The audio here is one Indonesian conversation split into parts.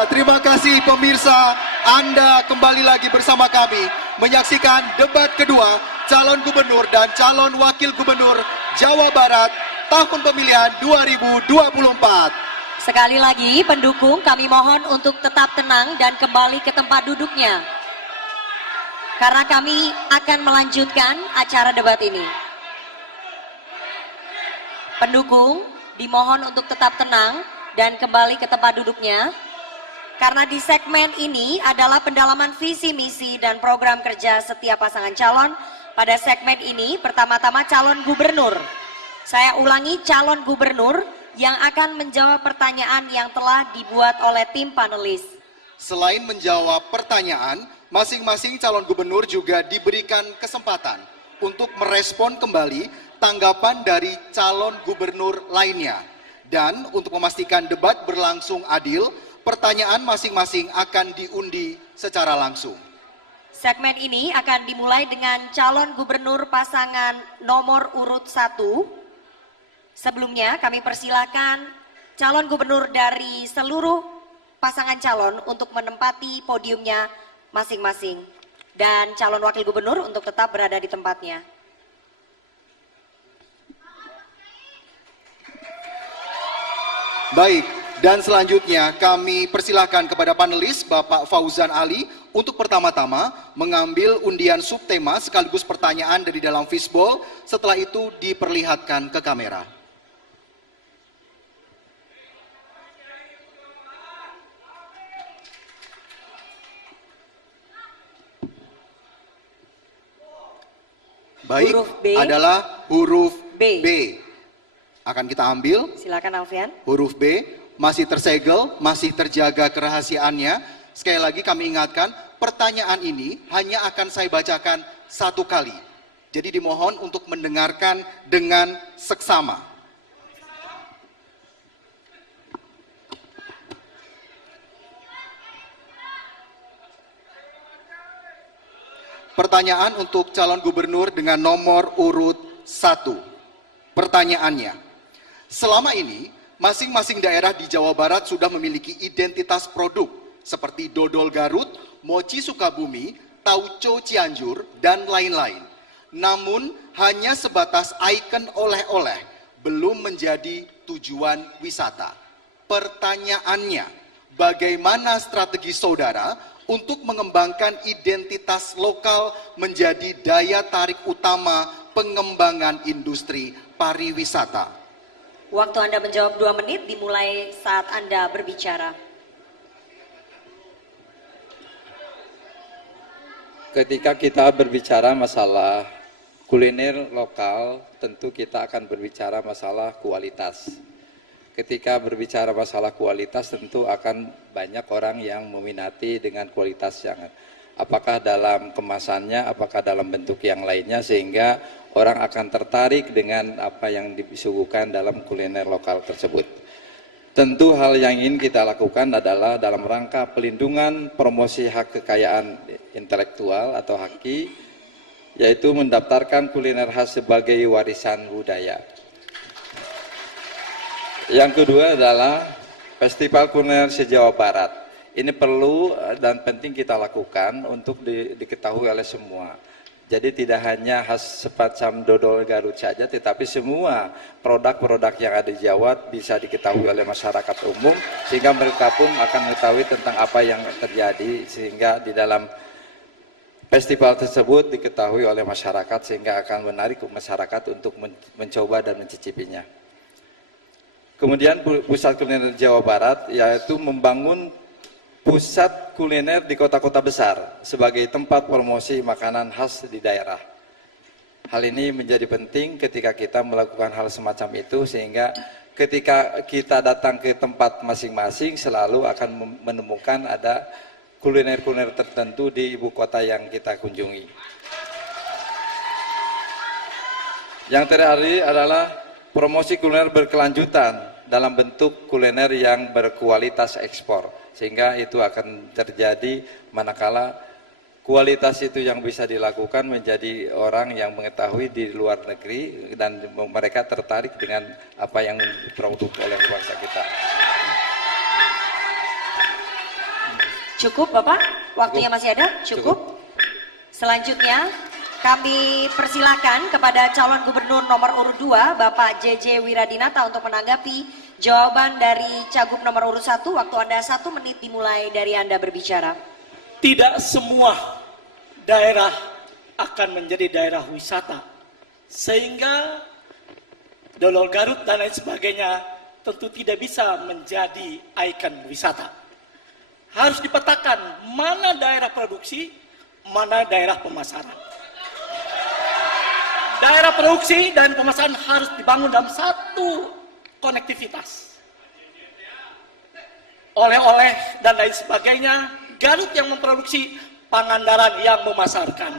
Ya, terima kasih pemirsa. Anda kembali lagi bersama kami menyaksikan debat kedua calon gubernur dan calon wakil gubernur Jawa Barat tahun pemilihan 2024. Sekali lagi pendukung kami mohon untuk tetap tenang dan kembali ke tempat duduknya. Karena kami akan melanjutkan acara debat ini. Pendukung dimohon untuk tetap tenang dan kembali ke tempat duduknya. Karena di segmen ini adalah pendalaman visi misi dan program kerja setiap pasangan calon. Pada segmen ini pertama-tama calon gubernur. Saya ulangi, calon gubernur yang akan menjawab pertanyaan yang telah dibuat oleh tim panelis. Selain menjawab pertanyaan, masing-masing calon gubernur juga diberikan kesempatan untuk merespon kembali tanggapan dari calon gubernur lainnya. Dan untuk memastikan debat berlangsung adil, pertanyaan masing-masing akan diundi secara langsung. Segmen ini akan dimulai dengan calon gubernur pasangan nomor urut 1. Sebelumnya kami persilakan calon gubernur dari seluruh pasangan calon untuk menempati podiumnya masing-masing. Dan calon wakil gubernur untuk tetap berada di tempatnya. Baik, dan selanjutnya kami persilahkan kepada panelis Bapak Fauzan Ali untuk pertama-tama mengambil undian subtema sekaligus pertanyaan dari dalam fishbowl, setelah itu diperlihatkan ke kamera. Baik, Huruf B. adalah huruf B. B. Akan kita ambil. Silakan Alfian. Huruf B masih tersegel, masih terjaga kerahasiaannya. Sekali lagi kami ingatkan, pertanyaan ini hanya akan saya bacakan satu kali. Jadi dimohon untuk mendengarkan dengan seksama. Pertanyaan untuk calon gubernur dengan nomor urut 1. Pertanyaannya, selama ini masing-masing daerah di Jawa Barat sudah memiliki identitas produk seperti dodol Garut, mochi Sukabumi, tauco Cianjur, dan lain-lain. Namun hanya sebatas ikon oleh-oleh, belum menjadi tujuan wisata. Pertanyaannya, bagaimana strategi saudara untuk mengembangkan identitas lokal menjadi daya tarik utama pengembangan industri pariwisata? Waktu Anda menjawab 2 menit dimulai saat Anda berbicara. Ketika kita berbicara masalah kuliner lokal, tentu kita akan berbicara masalah kualitas. Ketika berbicara masalah kualitas, tentu akan banyak orang yang meminati dengan kualitas yang apakah dalam kemasannya, apakah dalam bentuk yang lainnya, sehingga orang akan tertarik dengan apa yang disuguhkan dalam kuliner lokal tersebut. Tentu hal yang ingin kita lakukan adalah dalam rangka pelindungan promosi hak kekayaan intelektual atau HAKI, yaitu mendaftarkan kuliner khas sebagai warisan budaya. Yang kedua adalah Festival Kuliner se-Jawa Barat. Ini perlu dan penting kita lakukan untuk diketahui oleh semua. Jadi tidak hanya khas semacam dodol Garut saja, tetapi semua produk-produk yang ada di Jawa bisa diketahui oleh masyarakat umum, sehingga mereka pun akan mengetahui tentang apa yang terjadi, sehingga di dalam festival tersebut diketahui oleh masyarakat, sehingga akan menarik masyarakat untuk mencoba dan mencicipinya. Kemudian pusat kuliner Jawa Barat, yaitu membangun pusat kuliner di kota-kota besar sebagai tempat promosi makanan khas di daerah. Hal ini menjadi penting ketika kita melakukan hal semacam itu, sehingga ketika kita datang ke tempat masing-masing selalu akan menemukan ada kuliner-kuliner tertentu di ibu kota yang kita kunjungi. Yang terakhir adalah promosi kuliner berkelanjutan dalam bentuk kuliner yang berkualitas ekspor, sehingga itu akan terjadi manakala kualitas itu yang bisa dilakukan menjadi orang yang mengetahui di luar negeri dan mereka tertarik dengan apa yang diproduksi oleh bangsa kita. Cukup Bapak? Waktunya masih ada? Cukup? Selanjutnya kami persilakan kepada calon gubernur nomor urut 2 Bapak JJ Wiradinata untuk menanggapi jawaban dari cagup nomor urut 1. Waktu Anda 1 menit dimulai dari Anda berbicara. Tidak semua daerah akan menjadi daerah wisata, sehingga Dodol Garut dan lain sebagainya tentu tidak bisa menjadi ikon wisata. Harus dipetakan mana daerah produksi, mana daerah pemasaran. Daerah produksi dan pemasaran harus dibangun dalam satu konektivitas. Oleh-oleh dan lain sebagainya, Garut yang memproduksi, Pangandaran yang memasarkan.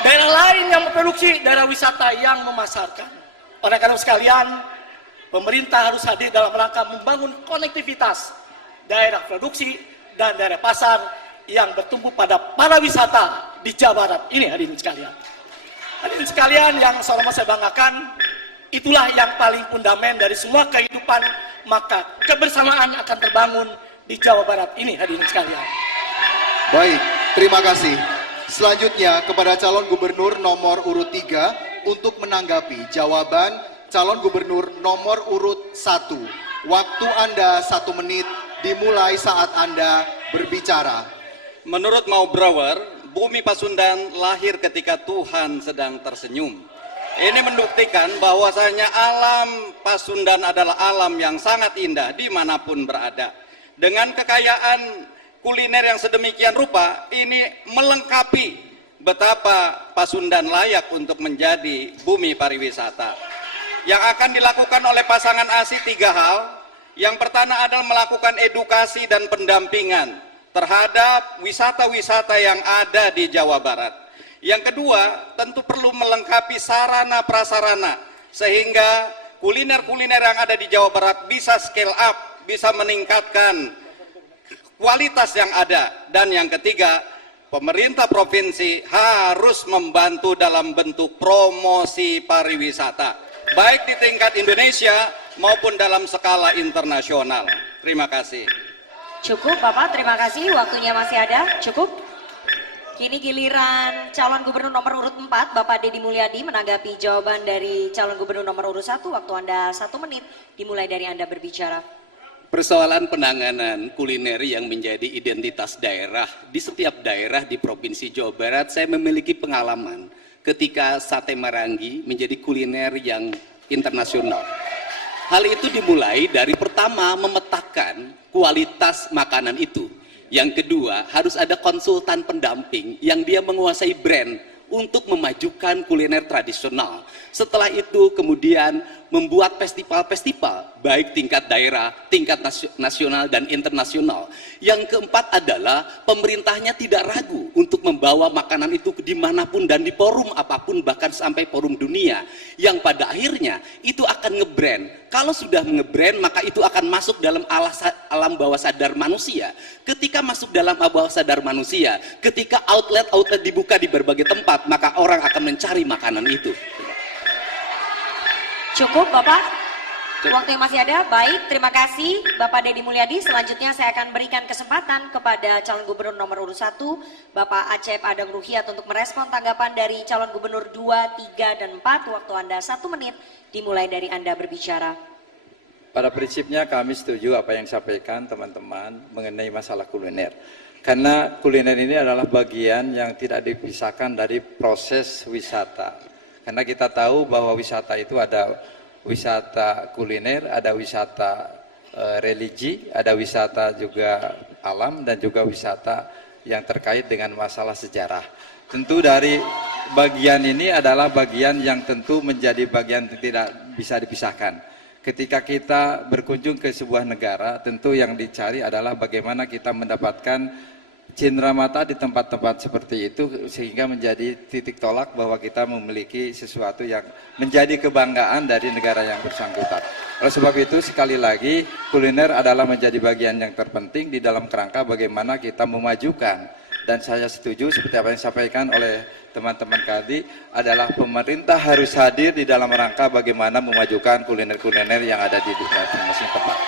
Daerah lain yang memproduksi, daerah wisata yang memasarkan. Oleh karena sekalian, pemerintah harus hadir dalam rangka membangun konektivitas daerah produksi dan daerah pasar yang bertumbuh pada pariwisata di Jawa Barat. Ini hadirin sekalian. Hadirin sekalian yang saya banggakan, itulah yang paling fundament dari semua kehidupan, maka kebersamaan akan terbangun di Jawa Barat. Ini hadirin sekalian. Baik, terima kasih. Selanjutnya kepada calon gubernur nomor urut 3 untuk menanggapi jawaban calon gubernur nomor urut 1. Waktu Anda 1 menit dimulai saat Anda berbicara. Menurut Mau Brower, bumi Pasundan lahir ketika Tuhan sedang tersenyum. Ini membuktikan bahwasanya alam Pasundan adalah alam yang sangat indah dimanapun berada. Dengan kekayaan kuliner yang sedemikian rupa, ini melengkapi betapa Pasundan layak untuk menjadi bumi pariwisata. Yang akan dilakukan oleh pasangan ASI 3 hal. Yang pertama adalah melakukan edukasi dan pendampingan terhadap wisata-wisata yang ada di Jawa Barat. Yang kedua, tentu perlu melengkapi sarana prasarana sehingga kuliner-kuliner yang ada di Jawa Barat bisa scale up, bisa meningkatkan kualitas yang ada. Dan yang ketiga, pemerintah provinsi harus membantu dalam bentuk promosi pariwisata, baik di tingkat Indonesia maupun dalam skala internasional. Terima kasih. Cukup Bapak, terima kasih. Waktunya masih ada. Cukup. Kini giliran calon gubernur nomor urut 4 Bapak Deddy Mulyadi menanggapi jawaban dari calon gubernur nomor urut 1. Waktu Anda 1 menit dimulai dari Anda berbicara. Persoalan penanganan kuliner yang menjadi identitas daerah di setiap daerah di Provinsi Jawa Barat, saya memiliki pengalaman ketika sate marangi menjadi kuliner yang internasional. Hal itu dimulai dari pertama memetakan kualitas makanan itu. Yang kedua, harus ada konsultan pendamping yang dia menguasai brand untuk memajukan kuliner tradisional. Setelah itu kemudian membuat festival-festival baik tingkat daerah, tingkat nasional dan internasional. Yang keempat adalah pemerintahnya tidak ragu untuk membawa makanan itu dimanapun dan di forum apapun, bahkan sampai forum dunia, yang pada akhirnya itu akan ngebrand. Kalau sudah ngebrand, maka itu akan masuk dalam alam bawah sadar manusia. Ketika masuk dalam bawah sadar manusia, ketika outlet-outlet dibuka di berbagai tempat, maka orang akan mencari makanan itu. Cukup Bapak? Waktu yang masih ada. Baik, terima kasih Bapak Deddy Mulyadi. Selanjutnya saya akan berikan kesempatan kepada calon gubernur nomor urut 1 Bapak Acep Adang Ruhiat untuk merespon tanggapan dari calon gubernur 2, 3, dan 4. Waktu Anda 1 menit dimulai dari Anda berbicara. Pada prinsipnya kami setuju apa yang disampaikan teman-teman mengenai masalah kuliner. Karena kuliner ini adalah bagian yang tidak dipisahkan dari proses wisata. Karena kita tahu bahwa wisata itu ada wisata kuliner, ada wisata religi, ada wisata juga alam, dan juga wisata yang terkait dengan masalah sejarah. Tentu dari bagian ini adalah bagian yang tentu menjadi bagian yang tidak bisa dipisahkan. Ketika kita berkunjung ke sebuah negara, tentu yang dicari adalah bagaimana kita mendapatkan cindera mata di tempat-tempat seperti itu, sehingga menjadi titik tolak bahwa kita memiliki sesuatu yang menjadi kebanggaan dari negara yang bersangkutan. Oleh sebab itu, sekali lagi, kuliner adalah menjadi bagian yang terpenting di dalam kerangka bagaimana kita memajukan. Dan saya setuju seperti apa yang disampaikan oleh teman-teman tadi, adalah pemerintah harus hadir di dalam rangka bagaimana memajukan kuliner-kuliner yang ada di masing-masing tempat.